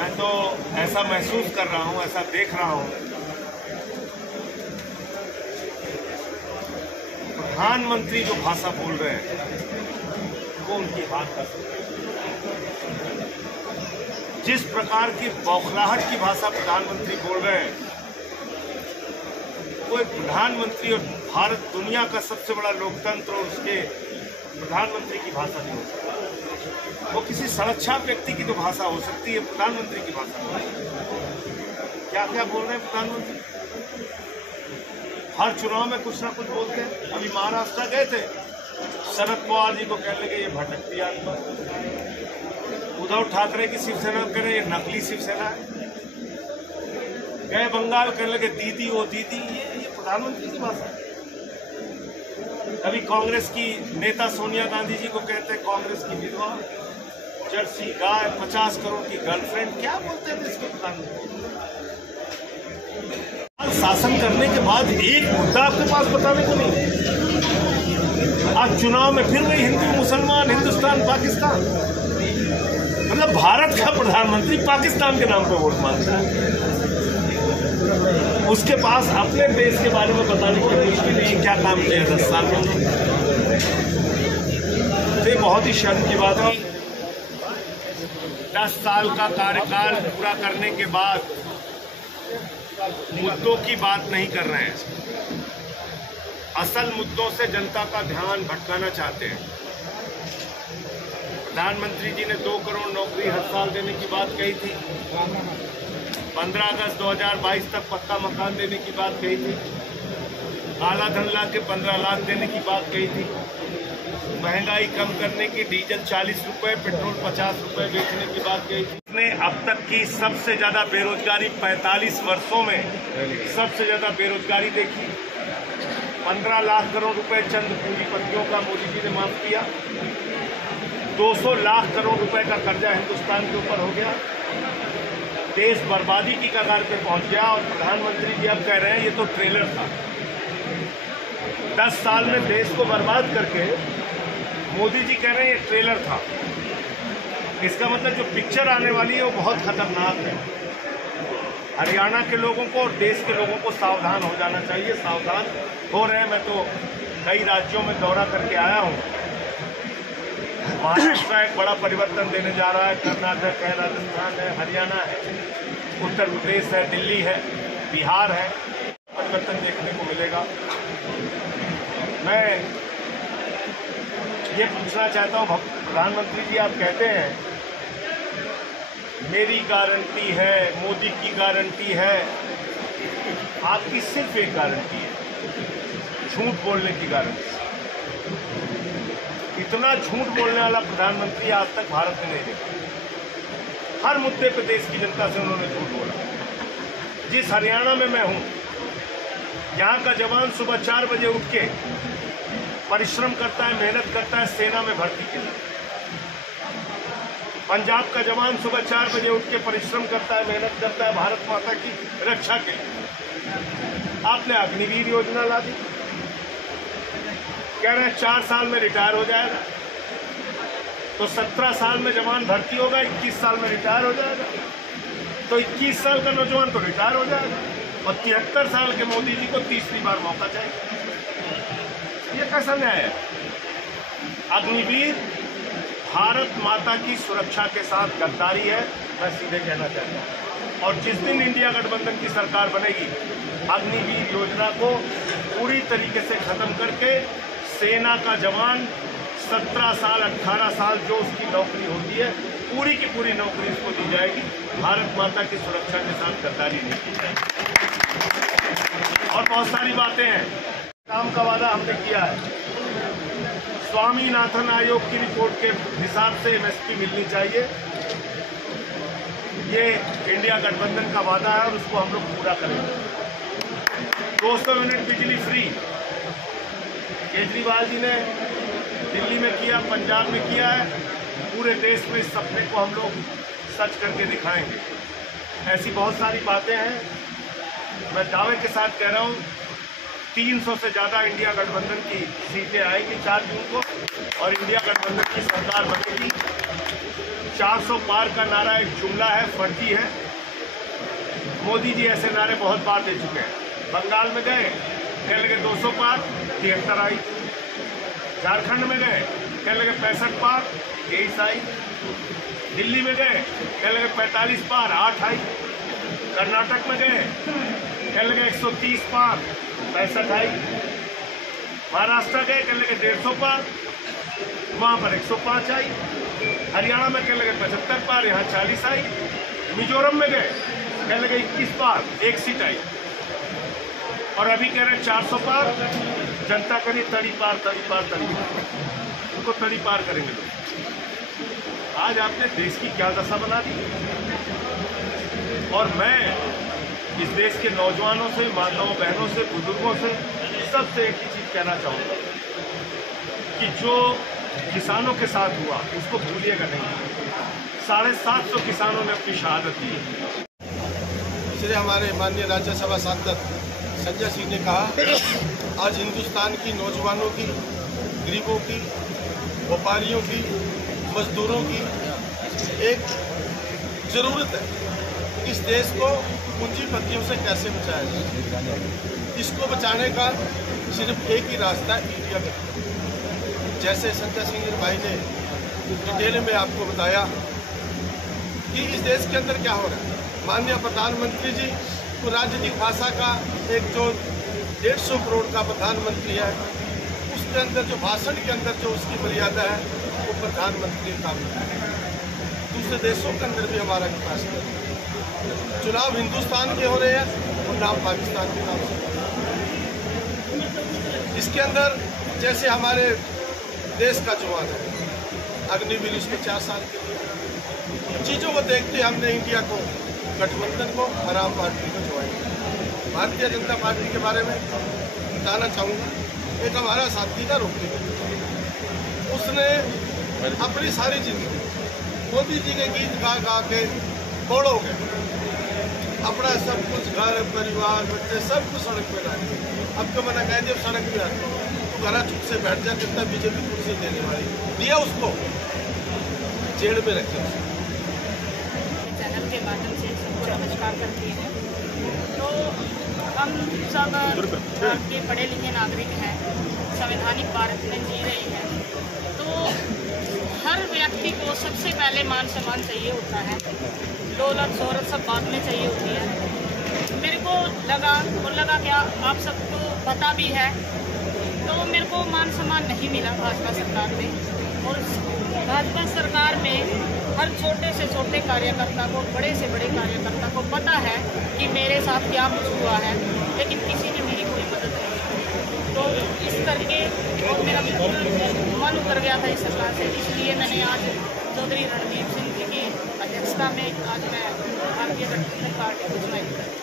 मैं तो ऐसा महसूस कर रहा हूँ, ऐसा देख रहा हूँ, प्रधानमंत्री जो भाषा बोल रहे हैं वो उनकी बात कर सकते हैं। जिस प्रकार की बौखलाहट की भाषा प्रधानमंत्री बोल रहे हैं, वो एक प्रधानमंत्री और भारत दुनिया का सबसे बड़ा लोकतंत्र और उसके प्रधानमंत्री की भाषा नहीं हो सकती। वो किसी सड़च्छाप व्यक्ति की तो भाषा हो सकती है, प्रधानमंत्री की भाषा नहीं। क्या क्या बोल रहे हैं प्रधानमंत्री? हर चुनाव में कुछ ना कुछ बोलते हैं। अभी महाराष्ट्र गए थे, शरद पवार जी को कहने लगे ये भटकती आत्मा। उद्धव ठाकरे की शिवसेना कह रहे ये नकली शिवसेना है। गए बंगाल कहने लगे दीदी वो दीदी, ये प्रधानमंत्री की भाषा है। कभी कांग्रेस की नेता सोनिया गांधी जी को कहते हैं कांग्रेस की विधवा, जर्सी गाय, 50 करोड़ की गर्लफ्रेंड। क्या बोलते हैं इसके प्रधानमंत्री? शासन करने के बाद एक मुद्दा आपके पास बताने को नहीं। आज चुनाव में फिर वही हिंदू मुसलमान, हिंदुस्तान पाकिस्तान। मतलब भारत का प्रधानमंत्री पाकिस्तान के नाम पर वोट मांगता है। उसके पास अपने देश के बारे में बताने की कुछ भी नहीं। क्या काम किया 10 साल में? ये बहुत ही शर्म की बात है। 10 साल का कार्यकाल पूरा करने के बाद मुद्दों की बात नहीं कर रहे हैं। असल मुद्दों से जनता का ध्यान भटकाना चाहते हैं। प्रधानमंत्री जी ने 2 करोड़ नौकरी हर साल देने की बात कही थी। 15 अगस्त 2022 तक पक्का मकान देने की बात कही थी। काला धन ला के 15 लाख देने की बात कही थी। महंगाई कम करने की डीजल 40 रुपए, पेट्रोल 50 रुपए बेचने की बात कही थी। उसने अब तक की सबसे ज्यादा बेरोजगारी 45 वर्षों में सबसे ज्यादा बेरोजगारी देखी। 15 लाख करोड़ रुपए चंद पूंजीपतियों का मोदी जी ने माफ किया। 200 लाख करोड़ रुपए का कर्जा हिंदुस्तान के ऊपर हो गया। देश बर्बादी की कगार पे पहुंच गया और प्रधानमंत्री जी अब कह रहे हैं ये तो ट्रेलर था। 10 साल में देश को बर्बाद करके मोदी जी कह रहे हैं ये ट्रेलर था। इसका मतलब जो पिक्चर आने वाली है वो बहुत खतरनाक है। हरियाणा के लोगों को और देश के लोगों को सावधान हो जाना चाहिए। सावधान हो रहे हैं। मैं तो कई राज्यों में दौरा करके आया हूँ। महाराष्ट्र एक बड़ा परिवर्तन देने जा रहा है। कर्नाटक है, राजस्थान है, हरियाणा है, उत्तर प्रदेश है, दिल्ली है, बिहार है। परिवर्तन देखने को मिलेगा। मैं ये पूछना चाहता हूँ प्रधानमंत्री जी, आप कहते हैं मेरी गारंटी है, मोदी की गारंटी है। आपकी सिर्फ एक गारंटी है, झूठ बोलने की गारंटी। इतना झूठ बोलने वाला प्रधानमंत्री आज तक भारत में नहीं देखा। हर मुद्दे पे देश की जनता से उन्होंने झूठ बोला। जिस हरियाणा में मैं हूं, यहाँ का जवान सुबह 4 बजे उठ के परिश्रम करता है, मेहनत करता है सेना में भर्ती के लिए। पंजाब का जवान सुबह 4 बजे उठ के परिश्रम करता है, मेहनत करता है भारत माता की रक्षा के लिए। आपने अग्निवीर योजना ला दी। कह रहे हैं 4 साल में रिटायर हो जाएगा। तो 17 साल में जवान भर्ती होगा, 21 साल में रिटायर हो जाएगा। तो 21 साल का नौजवान तो रिटायर हो जाएगा और 73 साल के मोदी जी को तीसरी बार मौका चाहिए। ये कैसा न्याय है? अग्निवीर भारत माता की सुरक्षा के साथ गद्दारी है, मैं सीधे कहना चाहता हूँ। और जिस दिन इंडिया गठबंधन की सरकार बनेगी, अग्निवीर योजना को पूरी तरीके से खत्म करके सेना का जवान 17 साल 18 साल जो उसकी नौकरी होती है, पूरी की पूरी नौकरी उसको दी जाएगी। भारत माता की सुरक्षा के साथ गद्दारी नहीं की जाएगी। और बहुत सारी बातें हैं। काम का वादा हमने किया है। स्वामीनाथन आयोग की रिपोर्ट के हिसाब से एमएसपी मिलनी चाहिए। ये इंडिया गठबंधन का वादा है और उसको हम लोग पूरा करेंगे। 200 यूनिट बिजली फ्री केजरीवाल जी ने दिल्ली में किया, पंजाब में किया है। पूरे देश में इस सपने को हम लोग सच करके दिखाएंगे। ऐसी बहुत सारी बातें हैं। मैं दावे के साथ कह रहा हूँ 300 से ज़्यादा इंडिया गठबंधन की सीटें आएंगी 4 जून को और इंडिया गठबंधन की सरकार बनेगी। 400 पार का नारा एक जुमला है, फर्जी है। मोदी जी ऐसे नारे बहुत बार दे चुके हैं। बंगाल में गए, कहने लगे 200 पार, 73 आई। झारखंड में गए, कहने लगे 65 पार, 23 आई। दिल्ली में गए, कहने लगे 45 पार, 8 आई। कर्नाटक में गए, कहने लगे 130 पार, 65 आई। महाराष्ट्र गए, कहने लगे 150 पार, वहाँ पर 105 आई। हरियाणा में कहने लगे 75 पार, यहाँ 40 आई। मिजोरम में गए, कहने लगे 21 पार, 1 सीट आई। और अभी कह रहे हैं 400 पार। जनता करी तड़ी पार, तड़ी पार, तड़ी पार। उनको तड़ी पार करेंगे लोग। आज आपने देश की क्या दशा बना दी। और मैं इस देश के नौजवानों से, माताओं बहनों से, बुजुर्गों से, सबसे एक ही चीज़ कहना चाहूँगा कि जो किसानों के साथ हुआ उसको भूलिएगा नहीं। 750 किसानों ने अपनी शहादत दी। इसलिए हमारे माननीय राज्यसभा सांसद संजय सिंह ने कहा, आज हिंदुस्तान की नौजवानों की, गरीबों की, व्यापारियों की, मजदूरों की एक ज़रूरत है। इस देश को पूंजीपतियों से कैसे बचाया जाए। इसको बचाने का सिर्फ एक ही रास्ता है, इंडिया में। जैसे संजय सिंह भाई ने डिटेल में आपको बताया कि इस देश के अंदर क्या हो रहा है। माननीय प्रधानमंत्री जी को राजनीतिक भाषा का एक जो 150 करोड़ का प्रधानमंत्री है, उसके अंदर जो भाषण के अंदर जो उसकी मर्यादा है वो प्रधानमंत्री का है। दूसरे देशों के अंदर भी हमारा विकास है। चुनाव हिंदुस्तान के हो रहे हैं और नाम पाकिस्तान के नाम से। इसके अंदर जैसे हमारे देश का जवान है अग्निवीर, उसके 4 साल के लिए चीज़ों को देखते हमने इंडिया को, गठबंधन को, आराम पार्टी को ज्वाइन किया। भारतीय जनता पार्टी के बारे में बताना चाहूँगा, एक हमारा साथी का रोके, उसने अपनी सारी जिंदगी मोदी जी के गीत गा गा के बोड़ हो गए। अपना सब कुछ, घर परिवार, बच्चे, सब कुछ सड़क पे लाए। अब तो मैंने कह दिया सड़क पे आते तो घर चुप से बैठ जा, कितना बीजेपी कुर्सी देने वाली दिया उसको, जेल में रखे। चैनल के माध्यम से सबको नमस्कार करती हैं। तो हम सब भारत के पढ़े लिखे नागरिक हैं, संवैधानिक भारत में जी रहे हैं। तो हर व्यक्ति को सबसे पहले मान सम्मान चाहिए होता है, दौलत शोहरत सब बाद में चाहिए होती है। मेरे को लगा क्या आप सबको पता भी है, तो मेरे को मान सम्मान नहीं मिला भाजपा सरकार में। और भाजपा सरकार में हर छोटे से छोटे कार्यकर्ता को, बड़े से बड़े कार्यकर्ता को पता है कि मेरे साथ क्या कुछ हुआ है, लेकिन किसी ने मेरी कोई मदद नहीं की। तो इस करके और मेरा बिल्कुल मन उतर गया था इस सरकार से, इसलिए मैंने आज चौधरी रणदीप सिंह जी की अध्यक्षता में आज मैं भारतीय जनता पार्टी को ज्वाइन कर